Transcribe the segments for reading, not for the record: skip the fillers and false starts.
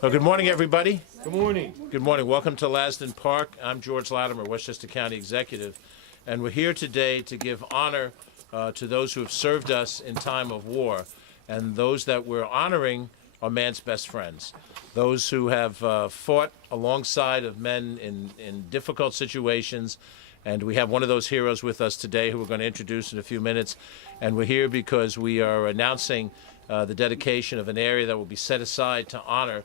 Well, good morning, everybody. Good morning. Good morning. Welcome to Lasdon Park. I'm George Latimer, Westchester County Executive, and we're here today to give honor to those who have served us in time of war, and those that we're honoring are man's best friends, those who have fought alongside of men in difficult situations. And we have one of those heroes with us today who we're going to introduce in a few minutes. And we're here because we are announcing the dedication of an area that will be set aside to honor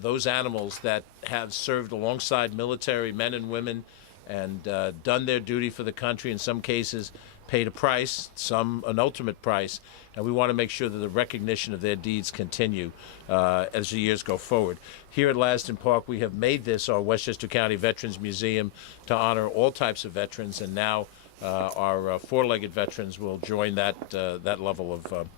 those animals that have served alongside military men and women and done their duty for the country, in some cases paid a price, some an ultimate price, and we want to make sure that the recognition of their deeds continue as the years go forward. Here at Lasdon Park, we have made this our Westchester County Veterans Museum to honor all types of veterans, and now our four-legged veterans will join that level of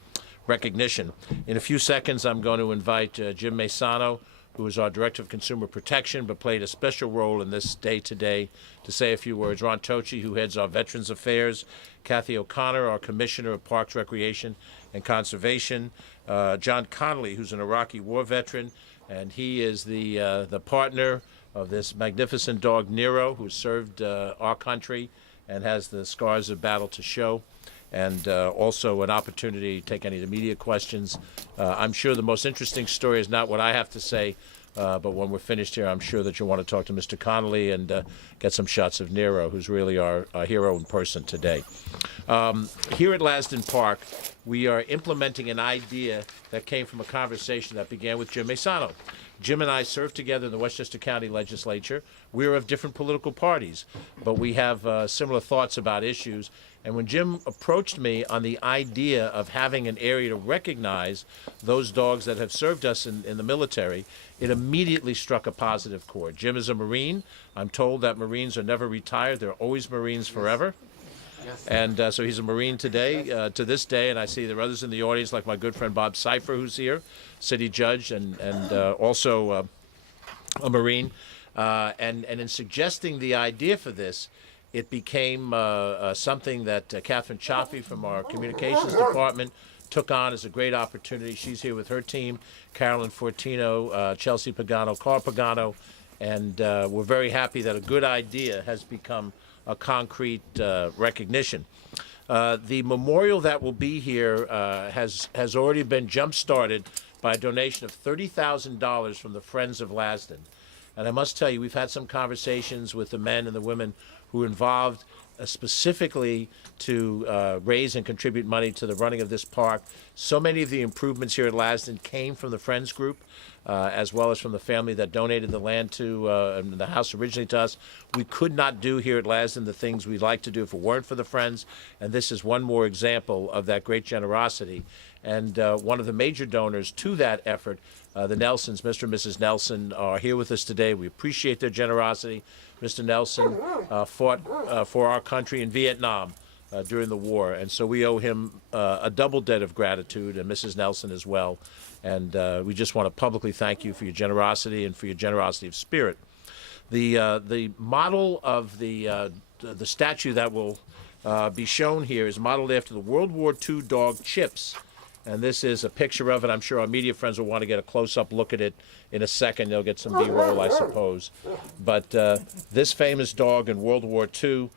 recognition. In a few seconds, I'm going to invite Jim Maisano, who is our Director of Consumer Protection, but played a special role in this day today, to say a few words. Ron Tochi, who heads our Veterans Affairs. Kathy O'Connor, our Commissioner of Parks, Recreation, and Conservation. John Connolly, who's an Iraqi war veteran, and he is the partner of this magnificent dog, Nero, who served our country and has the scars of battle to show. And also an opportunity to take any of the media questions. I'm sure the most interesting story is not what I have to say, but when we're finished here, I'm sure that you'll want to talk to Mr. Connolly and get some shots of Nero, who's really our hero in person today. Here at Lasdon Park, we are implementing an idea that came from a conversation that began with Jim Maisano. Jim and I served together in the Westchester County Legislature. We're of different political parties, but we have similar thoughts about issues. And when Jim approached me on the idea of having an area to recognize those dogs that have served us in the military, it immediately struck a positive chord. Jim is a Marine. I'm told that Marines are never retired. They're always Marines forever. Yes. And so he's a Marine today, to this day, and I see there are others in the audience, like my good friend Bob Cipher, who's here, city judge, and also a Marine. And in suggesting the idea for this, it became something that Catherine Chaffee from our communications department took on as a great opportunity. She's here with her team, Carolyn Fortino, Chelsea Pagano, Carl Pagano, and we're very happy that a good idea has become a concrete recognition. The memorial that will be here has already been jump-started by a donation of $30,000 from the Friends of Lasdon. And I must tell you, we've had some conversations with the men and the women who are involved specifically to raise and contribute money to the running of this park. So many of the improvements here at Lasdon came from the Friends group, as well as from the family that donated the land to and the house originally to us. We could not do here at Lasdon the things we'd like to do if it weren't for the Friends, and this is one more example of that great generosity. And one of the major donors to that effort, the Nelsons, Mr. and Mrs. Nelson, are here with us today. We appreciate their generosity. Mr. Nelson fought for our country in Vietnam during the war, and so we owe him a double debt of gratitude, and Mrs. Nelson as well. And we just want to publicly thank you for your generosity and for your generosity of spirit. The model of the statue that will be shown here is modeled after the World War II dog Chips. And this is a picture of it. I'm sure our media friends will want to get a close-up look at it in a second. They'll get some B-roll, I suppose. But this famous dog in World War II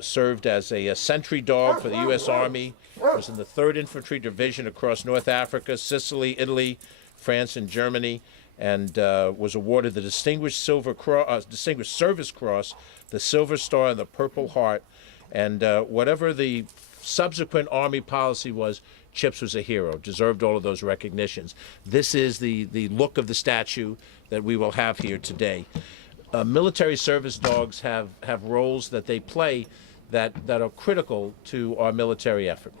served as a sentry dog for the U.S. Army. Was in the 3rd Infantry Division across North Africa, Sicily, Italy, France, and Germany, and was awarded the Distinguished Service Cross, the Silver Star, and the Purple Heart. And whatever the subsequent Army policy was, Chips was a hero, deserved all of those recognitions. This is the look of the statue that we will have here today. Military service dogs have roles that they play that are critical to our military effort.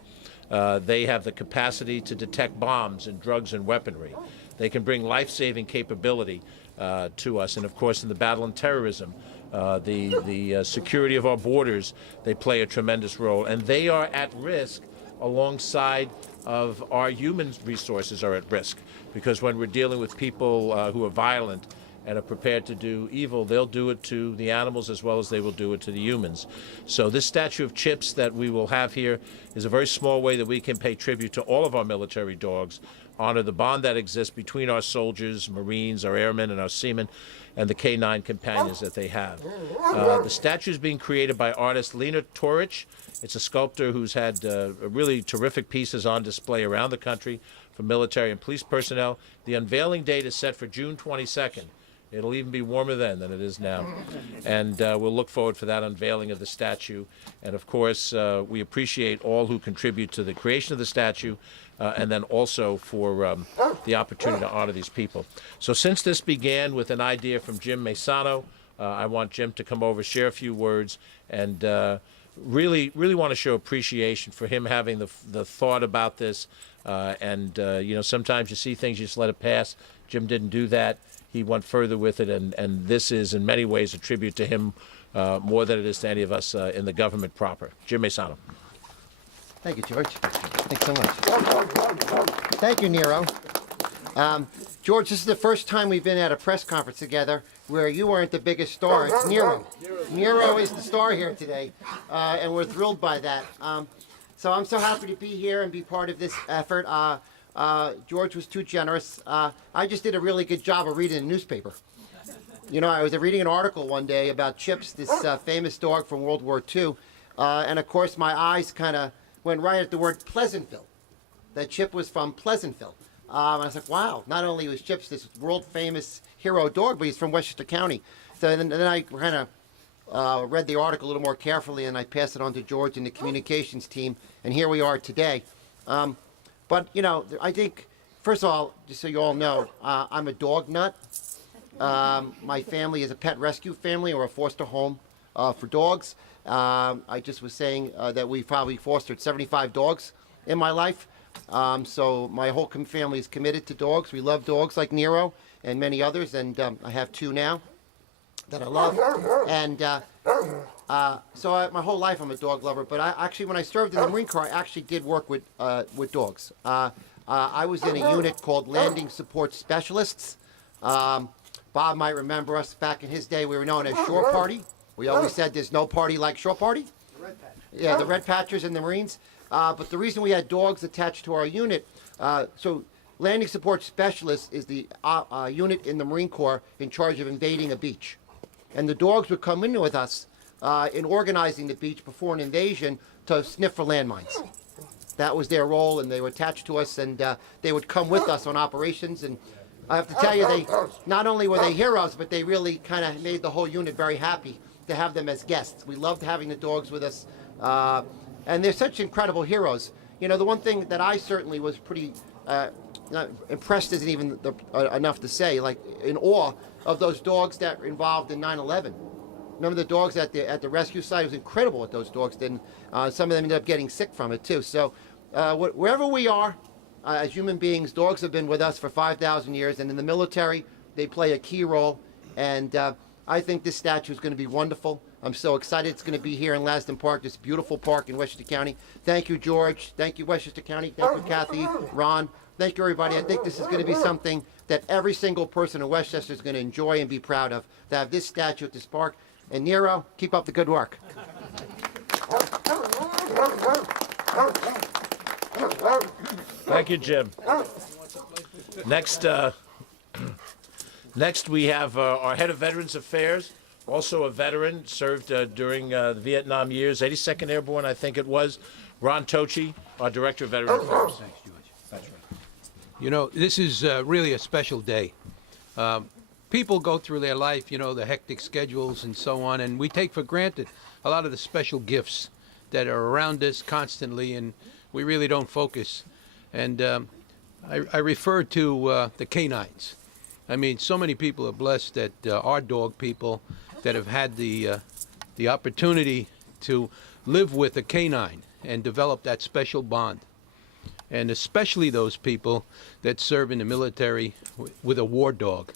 They have the capacity to detect bombs and drugs and weaponry. They can bring life-saving capability to us. And of course, in the battle on terrorism, the security of our borders, they play a tremendous role. And they are at risk alongside of our human resources are at risk, because when we're dealing with people who are violent and are prepared to do evil, they'll do it to the animals as well as they will do it to the humans. So this statue of Chips that we will have here is a very small way that we can pay tribute to all of our military dogs honor the bond that exists between our soldiers, Marines, our airmen, and our seamen, and the K-9 companions that they have. The statue is being created by artist Lena Torich. It's a sculptor who's had really terrific pieces on display around the country for military and police personnel. The unveiling date is set for June 22nd. It'll even be warmer then than it is now. And we'll look forward for that unveiling of the statue. And of course, we appreciate all who contribute to the creation of the statue and then also for the opportunity to honor these people. So since this began with an idea from Jim Maisano, I want Jim to come over, share a few words, and really want to show appreciation for him having the thought about this. You know, sometimes you see things, you just let it pass. Jim didn't do that. He went further with it, and this is in many ways a tribute to him more than it is to any of us in the government proper. Jim Maisano. Thank you, George. Thanks so much. Thank you, Nero. George, this is the first time we've been at a press conference together where you weren't the biggest star. It's Nero. Nero is the star here today, and we're thrilled by that. So I'm so happy to be here and be part of this effort. George was too generous. I just did a really good job of reading the newspaper. You know, I was reading an article one day about Chips, this famous dog from World War II, and of course my eyes kind of went right at the word Pleasantville, that Chip was from Pleasantville. And I was like, wow, not only was Chips this world-famous hero dog, but he's from Westchester County. So then I kind of read the article a little more carefully, and I passed it on to George and the communications team, and here we are today. But, you know, I think, first of all, just so you all know, I'm a dog nut. My family is a pet rescue family or a foster home for dogs. I just was saying that we probably fostered 75 dogs in my life. So my whole family is committed to dogs. We love dogs like Nero and many others, and I have 2 now that I love. And so my whole life I'm a dog lover, but actually when I served in the Marine Corps, I actually did work with dogs. I was in a unit called Landing Support Specialists. Bob might remember us back in his day. We were known as Shore Party. We always said there's no party like Shore Party. The Red Patch. Yeah, the Red Patchers and the Marines. But the reason we had dogs attached to our unit, so Landing Support Specialist is the unit in the Marine Corps in charge of invading a beach. And the dogs would come in with us in organizing the beach before an invasion to sniff for landmines. That was their role, and they were attached to us, and they would come with us on operations. And I have to tell you, they not only were they heroes, but they really kind of made the whole unit very happy to have them as guests. We loved having the dogs with us, and they're such incredible heroes. You know, the one thing that I certainly was pretty not impressed isn't even enough to say, like in awe of those dogs that were involved in 9/11. Remember the dogs at the rescue site? It was incredible what those dogs did. Some of them ended up getting sick from it too. So wherever we are, as human beings, dogs have been with us for 5,000 years, and in the military, they play a key role. And I think this statue is going to be wonderful. I'm so excited it's going to be here in Lasdon Park, this beautiful park in Westchester County. Thank you, George. Thank you, Westchester County. Thank you, Kathy, Ron. Thank you, everybody. I think this is going to be something that every single person in Westchester is going to enjoy and be proud of, to have this statue at this park. And Nero, keep up the good work. Thank you, Jim. Next, next we have our head of Veterans Affairs, also a veteran, served during the Vietnam years, 82nd Airborne, I think it was, Ron Tochi, our Director of Veterans Affairs. Thanks, George. That's right. You know, this is really a special day. People go through their life, you know, the hectic schedules and so on, and we take for granted a lot of the special gifts that are around us constantly, and we really don't focus. And I refer to the canines. I mean, so many people are blessed that are dog people that have had the opportunity to live with a canine and develop that special bond. And especially those people that serve in the military with a war dog.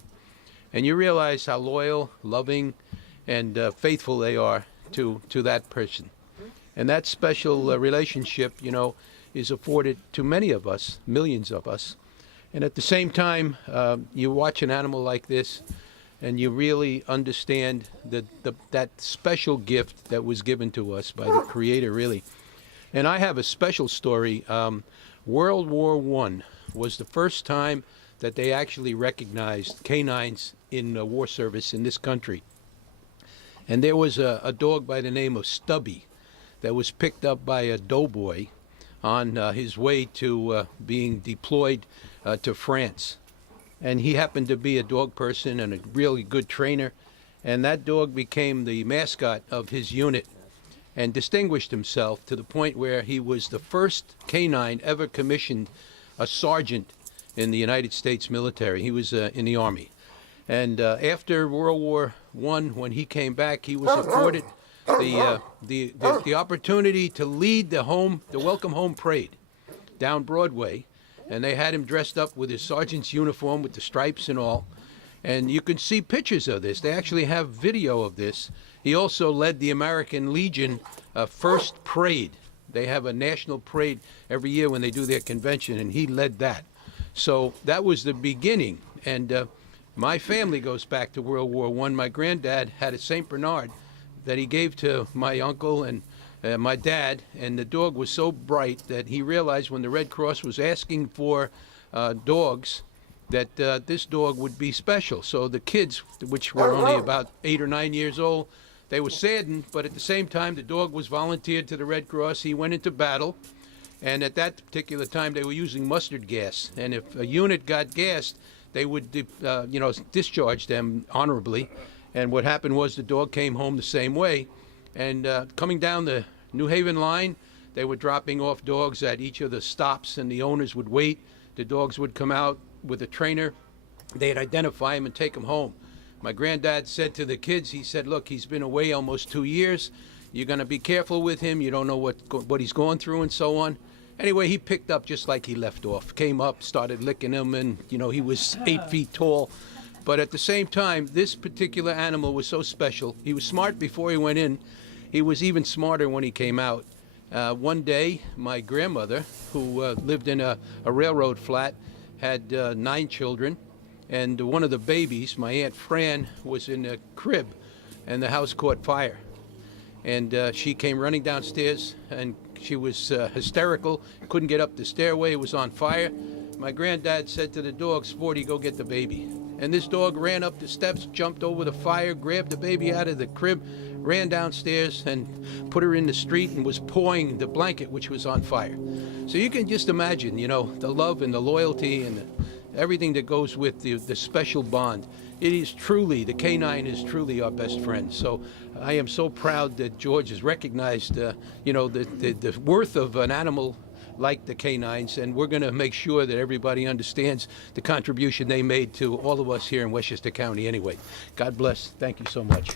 And you realize how loyal, loving, and faithful they are to that person. And that special relationship, you know, is afforded to many of us, millions of us. And at the same time, you watch an animal like this, and you really understand that special gift that was given to us by the Creator, really. And I have a special story. World War I, was the first time that they actually recognized canines in war service in this country. And there was a dog by the name of Stubby that was picked up by a doughboy on his way to being deployed to France. And he happened to be a dog person and a really good trainer. And that dog became the mascot of his unit and distinguished himself to the point where he was the first canine ever commissioned a sergeant in the United States military. He was in the Army. And after World War I, when he came back, he was afforded the opportunity to lead the Welcome Home Parade down Broadway. And they had him dressed up with his sergeant's uniform with the stripes and all. And you can see pictures of this. They actually have video of this. He also led the American Legion first parade. They have a national parade every year when they do their convention, and he led that. So that was the beginning. And my family goes back to World War I. My granddad had a St. Bernard that he gave to my uncle and my dad, and the dog was so bright that he realized when the Red Cross was asking for dogs that this dog would be special. So the kids, which were only about 8 or 9 years old, they were saddened, but at the same time, the dog was volunteered to the Red Cross. He went into battle, and at that particular time, they were using mustard gas. And if a unit got gassed, they would, discharge them honorably. And what happened was the dog came home the same way. And coming down the New Haven line, they were dropping off dogs at each of the stops, and the owners would wait. The dogs would come out with a trainer. They'd identify him and take him home. My granddad said to the kids, he said, look, he's been away almost 2 years. You're going to be careful with him. You don't know what he's going through and so on. Anyway, he picked up just like he left off. Came up, started licking him, and, he was 8 feet tall. But at the same time, this particular animal was so special. He was smart before he went in. He was even smarter when he came out. One day, my grandmother, who lived in a railroad flat, had 9 children. And one of the babies, my Aunt Fran, was in a crib, and the house caught fire. And she came running downstairs, and she was hysterical, couldn't get up the stairway, it was on fire. My granddad said to the dog, Sporty, go get the baby. And this dog ran up the steps, jumped over the fire, grabbed the baby out of the crib, ran downstairs and put her in the street and was pawing the blanket which was on fire. So you can just imagine, the love and the loyalty and everything that goes with the special bond. It is truly, the canine is truly our best friend. So I am so proud that George has recognized, the worth of an animal like the canines, and we're going to make sure that everybody understands the contribution they made to all of us here in Westchester County anyway. God bless. Thank you so much.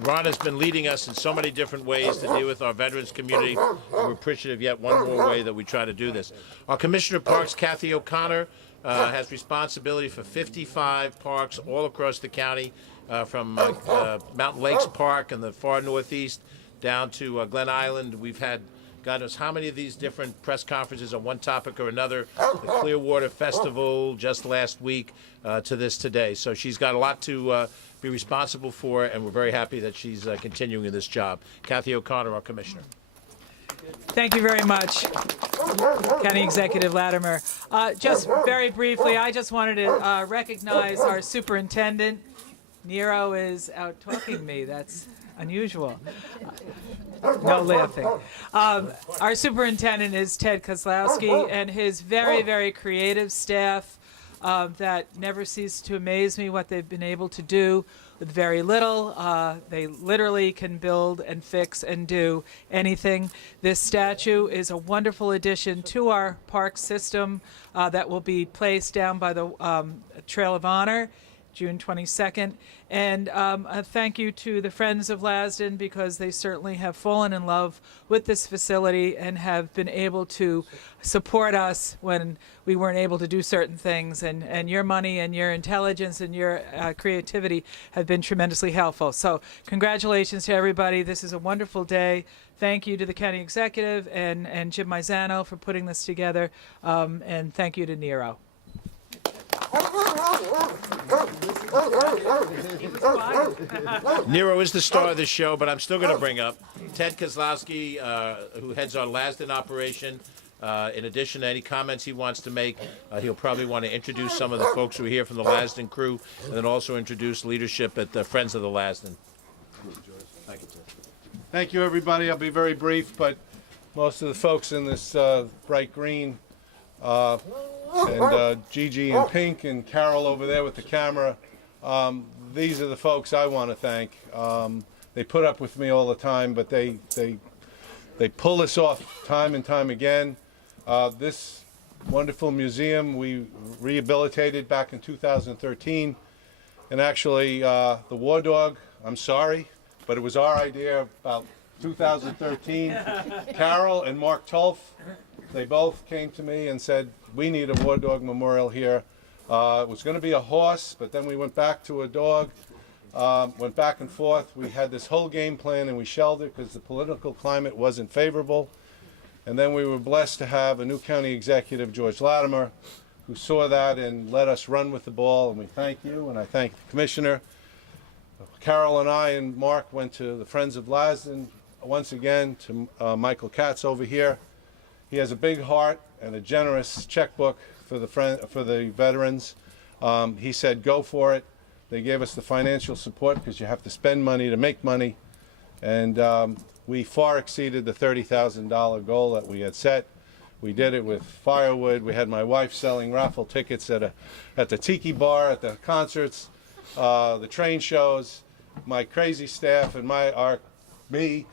Ron has been leading us in so many different ways to deal with our veterans community, and we're appreciative yet one more way that we try to do this. Our Commissioner of Parks, Kathy O'Connor, has responsibility for 55 parks all across the county, from Mountain Lakes Park in the far northeast down to Glen Island. We've had God knows how many of these different press conferences on one topic or another, the Clearwater Festival just last week to this today. So she's got a lot to be responsible for, and we're very happy that she's continuing in this job. Kathy O'Connor, our Commissioner. Thank you very much, County Executive Latimer. Just very briefly, I just wanted to recognize our superintendent. Nero is out talking me. That's unusual. No laughing. Our superintendent is Ted Kozlowski, and his very, very creative staff that never cease to amaze me what they've been able to do with very little. They literally can build and fix and do anything. This statue is a wonderful addition to our park system that will be placed down by the Trail of Honor, June 22nd. And a thank you to the Friends of Lasdon, because they certainly have fallen in love with this facility and have been able to support us when we weren't able to do certain things. And your money and your intelligence and your creativity have been tremendously helpful. So congratulations to everybody. This is a wonderful day. Thank you to the county executive and Jim Mizano for putting this together. And thank you to Nero. Nero is the star of the show, but I'm still going to bring up Ted Kozlowski, who heads our Lasdon operation. In addition to any comments he wants to make, he'll probably want to introduce some of the folks who are here from the Lasdon crew, and then also introduce leadership at the Friends of the Lasdon. Thank you, Ted. Thank you, everybody. I'll be very brief, but most of the folks in this bright green, and Gigi in pink, and Carol over there with the camera, these are the folks I want to thank. They put up with me all the time, but they pull this off time and time again. This wonderful museum we rehabilitated back in 2013, and actually the War Dog, I'm sorry, but it was our idea about 2013. Carol and Mark Tulf, they both came to me and said, we need a War Dog Memorial here. It was going to be a horse, but then we went back to a dog, went back and forth. We had this whole game plan and we shelved it because the political climate wasn't favorable. And then we were blessed to have a new county executive, George Latimer, who saw that and let us run with the ball, and we thank you, and I thank the commissioner. Carol and I and Mark went to the Friends of Lasdon once again, to Michael Katz over here. He has a big heart and a generous checkbook for the veterans. He said, go for it. They gave us the financial support because you have to spend money to make money. And we far exceeded the $30,000 goal that we had set. We did it with firewood. We had my wife selling raffle tickets at the tiki bar, at the concerts, the train shows, my crazy staff and me.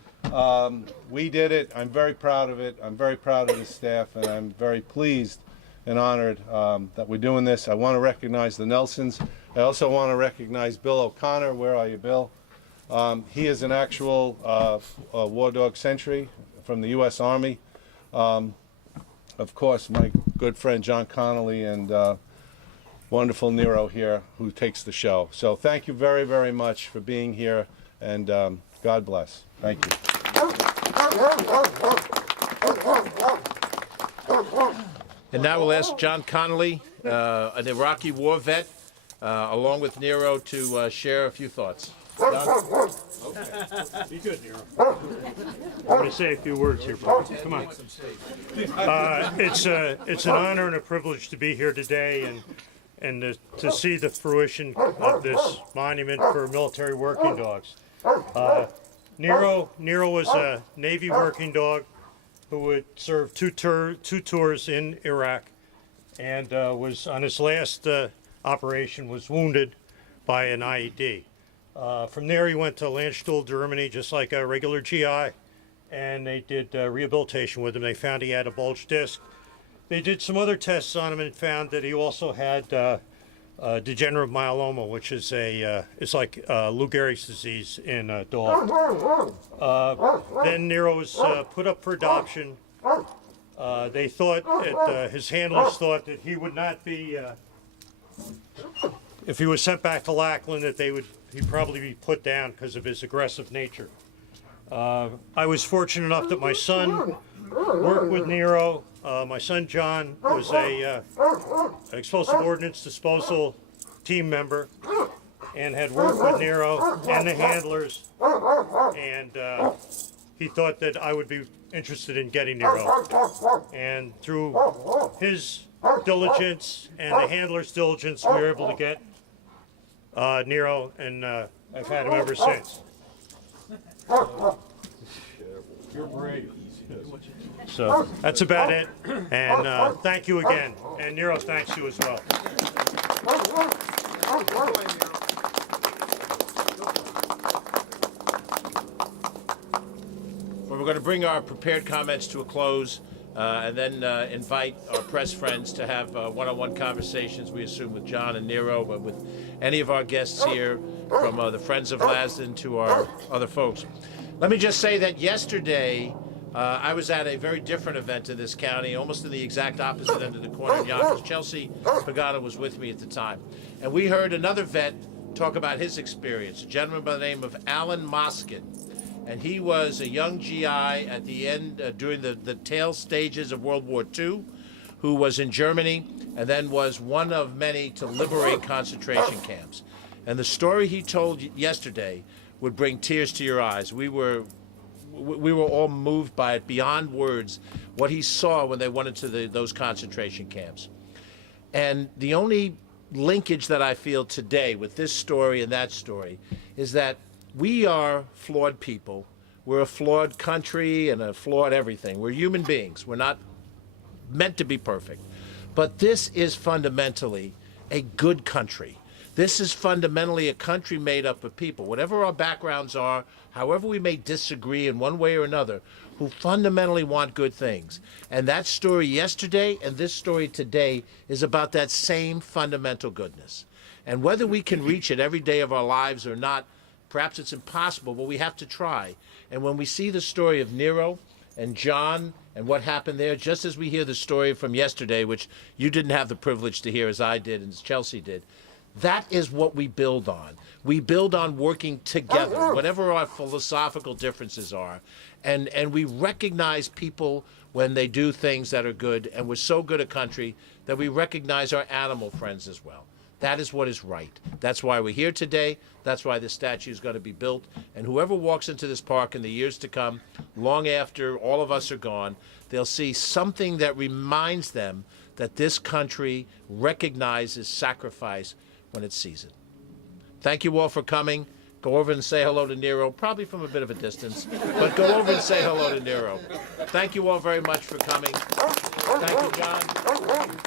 We did it. I'm very proud of it. I'm very proud of the staff, and I'm very pleased and honored that we're doing this. I want to recognize the Nelsons. I also want to recognize Bill O'Connor. Where are you, Bill? He is an actual War Dog sentry from the U.S. Army. Of course, my good friend John Connolly and wonderful Nero here, who takes the show. So thank you very, very much for being here, and God bless. Thank you. And now we'll ask John Connolly, an Iraqi war vet, along with Nero, to share a few thoughts. John? Be good, Nero. I want to say a few words here, buddy. Come on. It's an honor and a privilege to be here today and to see the fruition of this monument for military working dogs. Nero was a Navy working dog who would serve two tours in Iraq, and was on his last operation was wounded by an IED. From there he went to Lasdon, Germany, just like a regular GI, and they did rehabilitation with him. They found he had a bulged disc. They did some other tests on him and found that he also had degenerative myeloma, which is it's like Lou Gehrig's disease in a dog. Then Nero was put up for adoption. They thought, his handlers thought that he would not be, if he was sent back to Lackland, that he'd probably be put down because of his aggressive nature. I was fortunate enough that my son worked with Nero. My son John was an explosive ordnance disposal team member and had worked with Nero and the handlers, and he thought that I would be interested in getting Nero. And through his diligence and the handler's diligence, we were able to get Nero, and I've had him ever since. You're brave. So that's about it, and thank you again, and Nero thanks you as well. Well, we're going to bring our prepared comments to a close, and then invite our press friends to have one-on-one conversations, we assume, with John and Nero, but with any of our guests here, from the Friends of Lasdon to our other folks. Let me just say that yesterday, I was at a very different event in this county, almost in the exact opposite end of the corner in Yonkers. Chelsea Pagano was with me at the time. And we heard another vet talk about his experience, a gentleman by the name of Alan Moskin. And he was a young GI at the end, during the tail stages of World War II, who was in Germany and then was one of many to liberate concentration camps. And the story he told yesterday would bring tears to your eyes. We were all moved by it beyond words, what he saw when they went into those concentration camps. And the only linkage that I feel today with this story and that story is that we are flawed people. We're a flawed country and a flawed everything. We're human beings. We're not meant to be perfect. But this is fundamentally a good country. This is fundamentally a country made up of people, whatever our backgrounds are, however we may disagree in one way or another, who fundamentally want good things. And that story yesterday and this story today is about that same fundamental goodness. And whether we can reach it every day of our lives or not, perhaps it's impossible, but we have to try. And when we see the story of Nero and John and what happened there, just as we hear the story from yesterday, which you didn't have the privilege to hear as I did and as Chelsea did, that is what we build on. We build on working together, whatever our philosophical differences are. And we recognize people when they do things that are good. And we're so good a country that we recognize our animal friends as well. That is what is right. That's why we're here today. That's why this statue is going to be built. And whoever walks into this park in the years to come, long after all of us are gone, they'll see something that reminds them that this country recognizes sacrifice when it sees it. Thank you all for coming. Go over and say hello to Nero, probably from a bit of a distance, but go over and say hello to Nero. Thank you all very much for coming. Thank you, John.